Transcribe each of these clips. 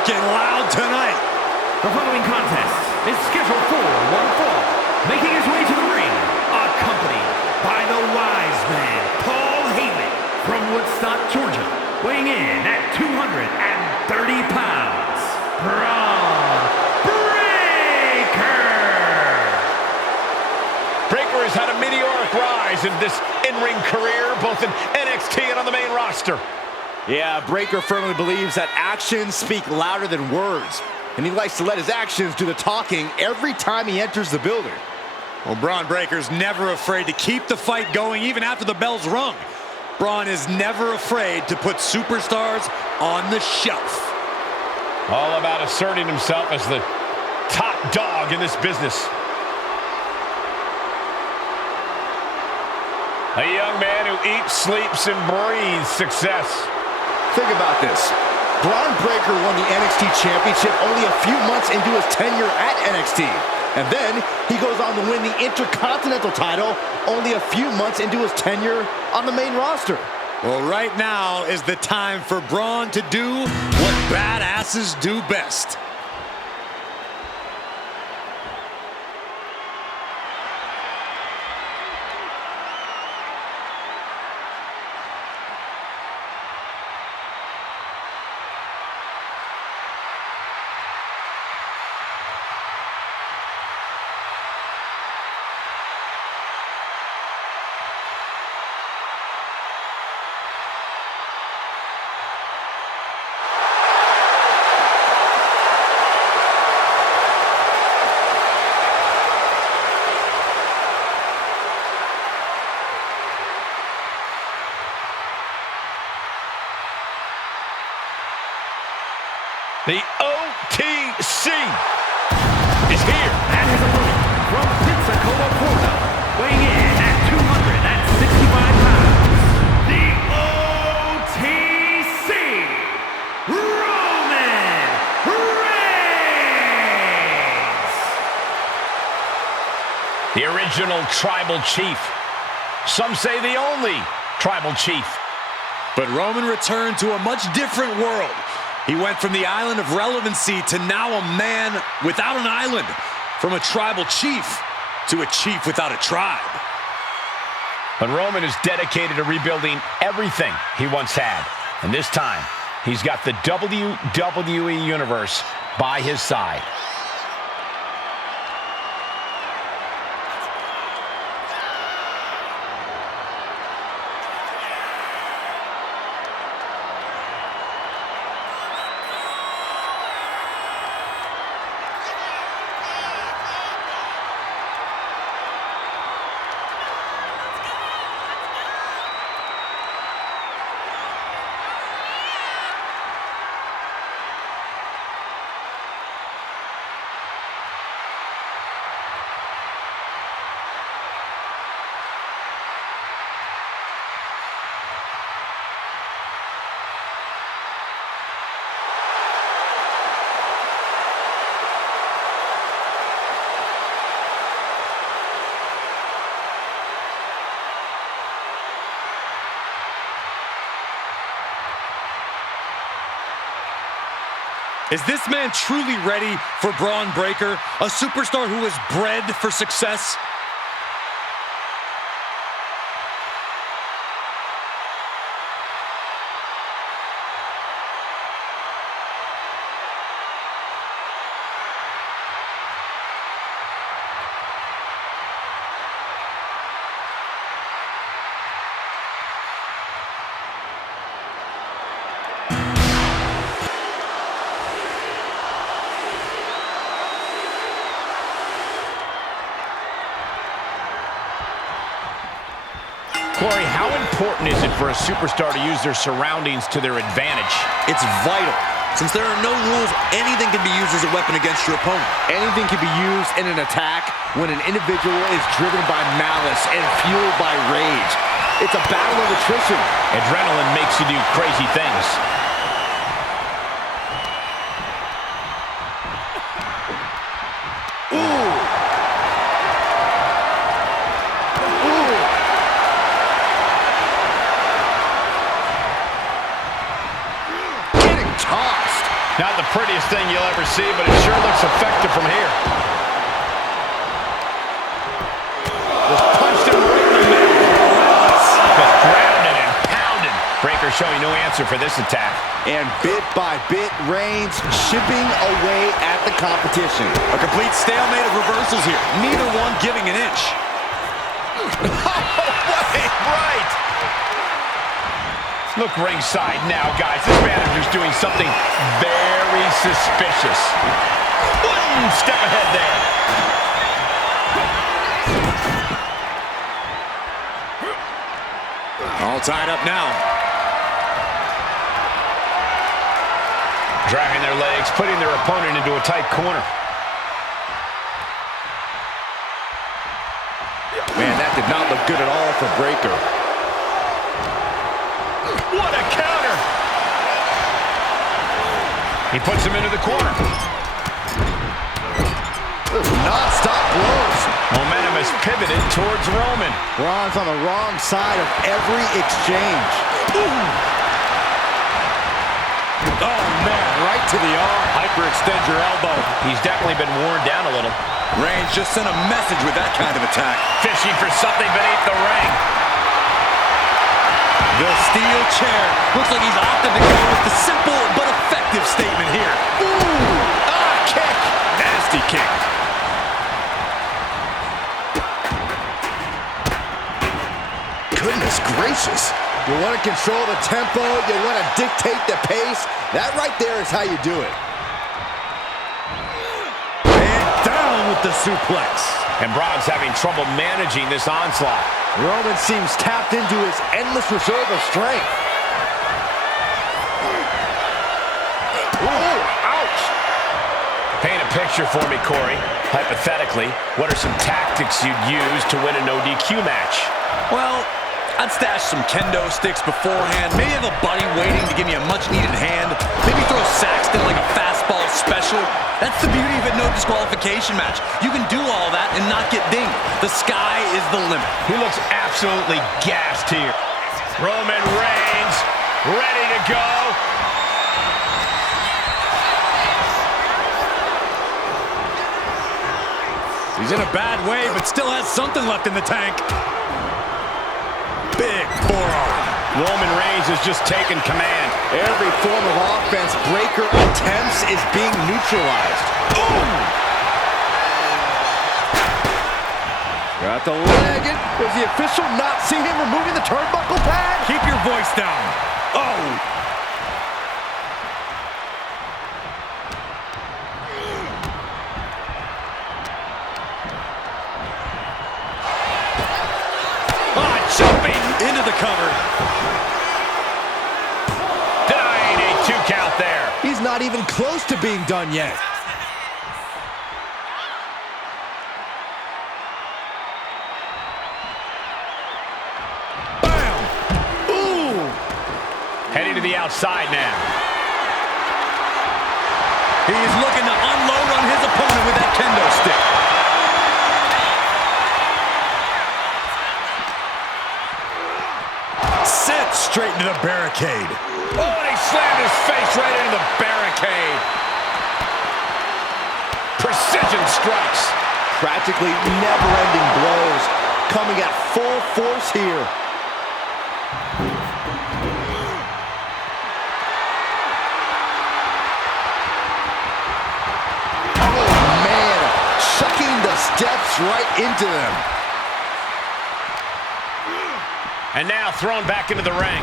working loud tonight. The following contest is scheduled for one fall. Making his way to the ring, accompanied by the wise man, Paul Heyman, from Woodstock, Georgia. Weighing in at 230 pounds, Bron Breakker. Breakker has had a meteoric rise in this in-ring career, both in NXT and on the main roster. Yeah, Breakker firmly believes that actions speak louder than words, and he likes to let his actions do the talking every time he enters the building. Well, Bron Breakker's never afraid to keep the fight going even after the bell's rung. Bron is never afraid to put superstars on the shelf. All about asserting himself as the top dog in this business. A young man who eats, sleeps, and breathes success. Think about this. Bron Breakker won the NXT Championship only a few months into his tenure at NXT. And then he goes on to win the Intercontinental title only a few months into his tenure on the main roster. Well, right now is the time for Bron to do what badasses do best. The OTC is here. And his opponent from Pensacola, Florida, weighing in at 265 pounds, the OTC, Roman Reigns. The original tribal chief. Some say the only tribal chief. But Roman returned to a much different world. He went from the island of relevancy to now a man without an island. From a tribal chief to a chief without a tribe. But Roman is dedicated to rebuilding everything he once had. And this time, he's got the WWE Universe by his side. Is this man truly ready for Bron Breakker, a superstar who is bred for success? Corey, how important is it for a superstar to use their surroundings to their advantage? It's vital. Since there are no rules, anything can be used as a weapon against your opponent. Anything can be used in an attack when an individual is driven by malice and fueled by rage. It's a battle of attrition. Adrenaline makes you do crazy things. Now at the prettiest thing you'll ever see, but it sure looks effective from here. Just punched him right in the middle. Just grounded and pounded. Breaker showing no answer for this attack. And bit by bit, Reigns chipping away at the competition. A complete stalemate of reversals here. Neither one giving an inch. Right. Look ringside now, guys. This manager's doing something very suspicious. One step ahead there. All tied up now. Dragging their legs, putting their opponent into a tight corner. Man, that did not look good at all for Breaker. What a counter! He puts him into the corner. Non-stop blows. Momentum has pivoted towards Roman. Bron's on the wrong side of every exchange. Ooh. Oh, man, right to the arm. Hyperextend your elbow. He's definitely been worn down a little. Reigns just sent a message with that kind of attack. Fishing for something beneath the ring. The steel chair. Looks like he's opted to go with the simple but effective statement here. Ooh! Ah, kick! Nasty kick. Goodness gracious. You want to control the tempo, you want to dictate the pace. That right there is how you do it. And down with the suplex. And Bron's having trouble managing this onslaught. Roman seems tapped into his endless reserve of strength. Ooh, ouch! Paint a picture for me, Corey. Hypothetically, what are some tactics you'd use to win a no-DQ match? Well, I'd stash some kendo sticks beforehand. Maybe have a buddy waiting to give me a much-needed hand. Maybe throw Saxton like a fastball special. That's the beauty of a no disqualification match. You can do all that and not get dinged. The sky is the limit. He looks absolutely gassed here. Roman Reigns, ready to go. He's in a bad way, but still has something left in the tank. Big forearm. Roman Reigns has just taken command. Every form of offense Breaker attempts is being neutralized. Ooh! Got the leg. Does the official not see him removing the turnbuckle pad? Keep your voice down. Oh! Jumping into the cover. Denying a 2 count there. He's not even close to being done yet. Bam! Ooh! Heading to the outside now. He's looking to unload on his opponent with that kendo stick. Sent straight into the barricade. Oh, and he slammed his face right into the barricade. Precision strikes. Practically never-ending blows coming at full force here. Oh, man. Chucking the steps right into them. And now thrown back into the ring.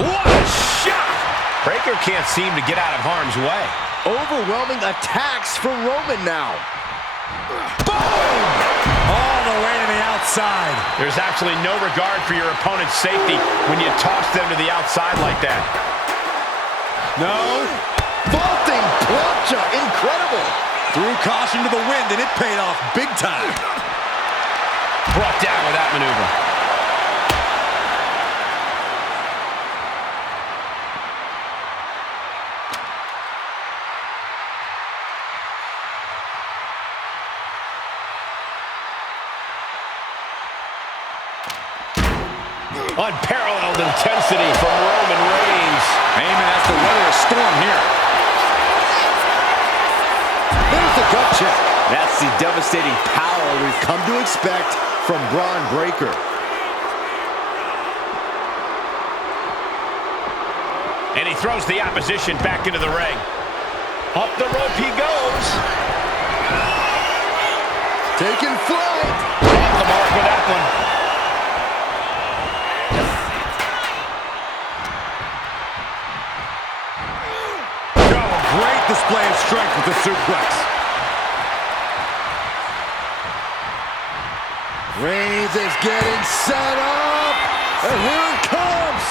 What a shot! Breaker can't seem to get out of harm's way. Overwhelming attacks from Roman now. Boom! All the way to the outside. There's absolutely no regard for your opponent's safety when you toss them to the outside like that. No. Vaulting plancha, incredible. Threw caution to the wind, and it paid off big time. Brought down with that maneuver. Unparalleled Unbridled intensity from Roman Reigns. Heyman has to weather a storm here. There's the gut check. That's the devastating power we've come to expect from Bron Breakker. And he throws the opposition back into the ring. Up the rope he goes. Taking flight. Off the mark with that one. Oh, great display of strength with the suplex. Reigns is getting set up. And here it comes.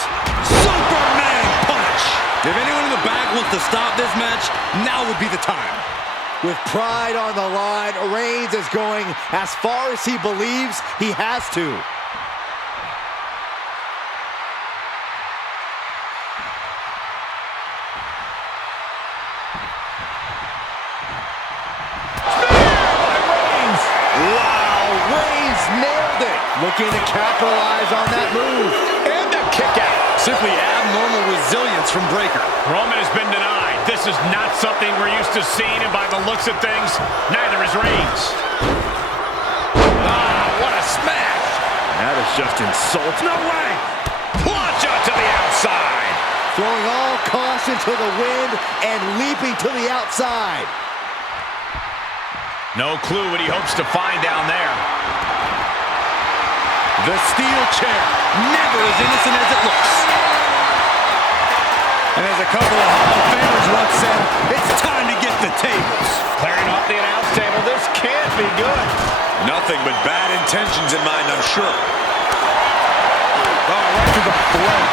Superman punch. If anyone in the back wants to stop this match, now would be the time. With pride on the line, Reigns is going as far as he believes he has to. Looking to capitalize on that move. And a kick out. Simply abnormal resilience from Breakker. Roman has been denied. This is not something we're used to seeing, and by the looks of things, neither is Reigns. Ah, what a smash. That is just insulting. No way. Plunge out to the outside. Throwing all caution to the wind and leaping to the outside. No clue what he hopes to find down there. The steel chair, never as innocent as it looks. And as a couple of Hall of Famers once said, it's time to get the tables. Clearing off the announce table, this can't be good. Nothing but bad intentions in mind, I'm sure. Oh, right to the throat.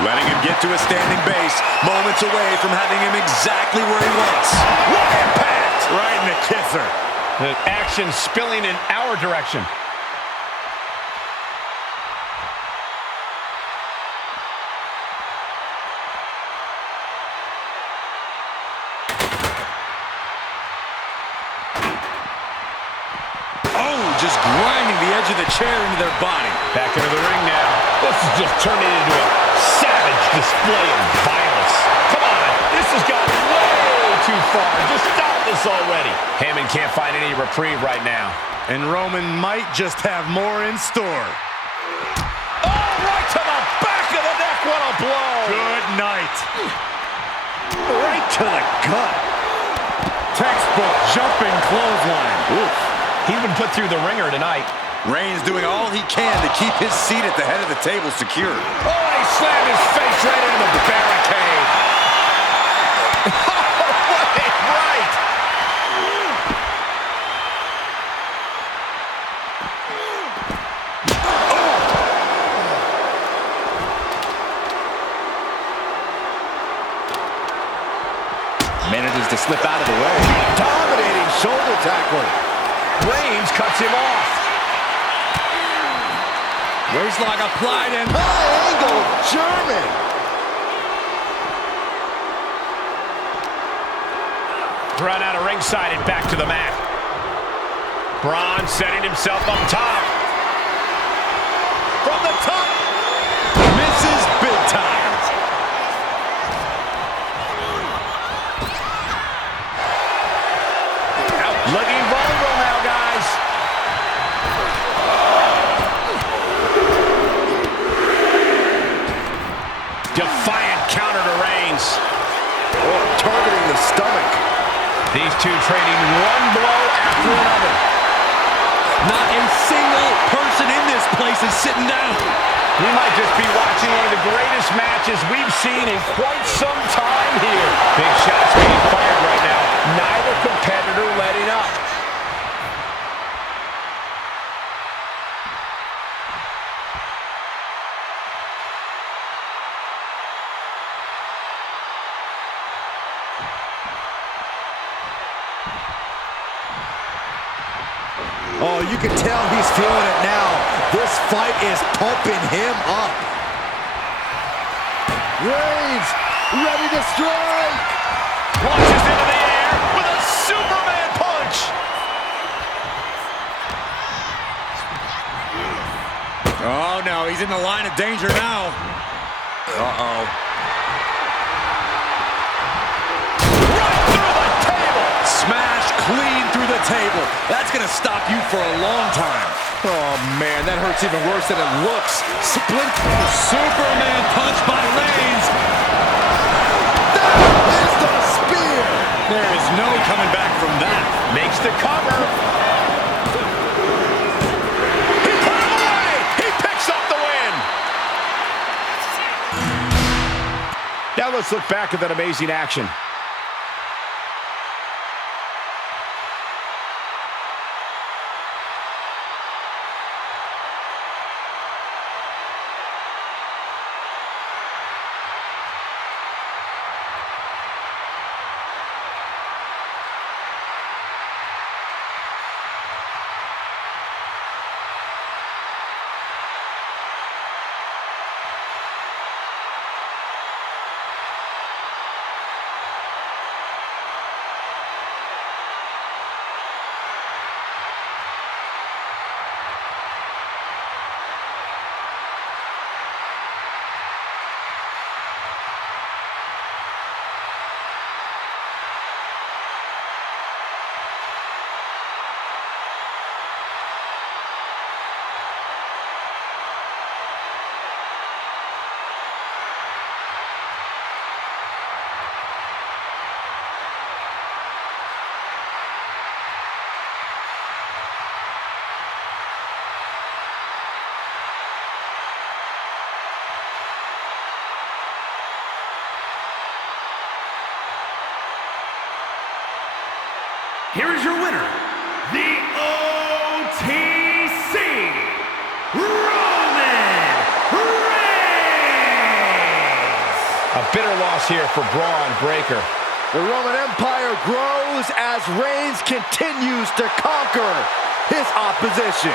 Letting him get to a standing base, moments away from having him exactly where he wants. What impact! Right in the kisser. The action spilling in our direction. Oh, just grinding the edge of the chair into their body. Back into the ring now. This is just turning into a savage display of violence. Come on, this has gone way too far. Just stop this already. Heyman can't find any reprieve right now. And Roman might just have more in store. Oh, right to the back of the neck. What a blow. Good night. Right to the gut. Textbook jumping clothesline. Oof. He's been put through the ringer tonight. Reigns doing all he can to keep his seat at the head of the table secure. Oh, and he slammed his face right into the barricade. Right. Manages to slip out of the way. Dominating shoulder tackle. Reigns cuts him off. Waistlock applied and high angle German. Run out of ringside and back to the mat. Bron setting himself up top. From the top. misses big time. Looking vulnerable now, guys. Defiant counter to Reigns. Oh, targeting the stomach. These two trading one blow after another. Not a single person in this place is sitting down. We might just be watching one of the greatest matches we've seen in quite some time here. Big shots being fired right now. Neither competitor letting up. Oh, you can tell he's feeling it now. This fight is pumping him up. Reigns, ready to strike. Launches into the air with a Superman punch. Oh, no, he's in the line of danger now. Uh-oh. Right through the table. Smash clean through the table. That's going to stop you for a long time. Oh, man, that hurts even worse than it looks. Split. Superman punch by Reigns. That is the spear. There is no coming back from that. Makes the cover. He put him away. He picks up the win. Now let's look back at that amazing action. Here is your winner, the OTC, Roman Reigns! A bitter loss here for Bron Breakker. The Roman Empire grows as Reigns continues to conquer his opposition.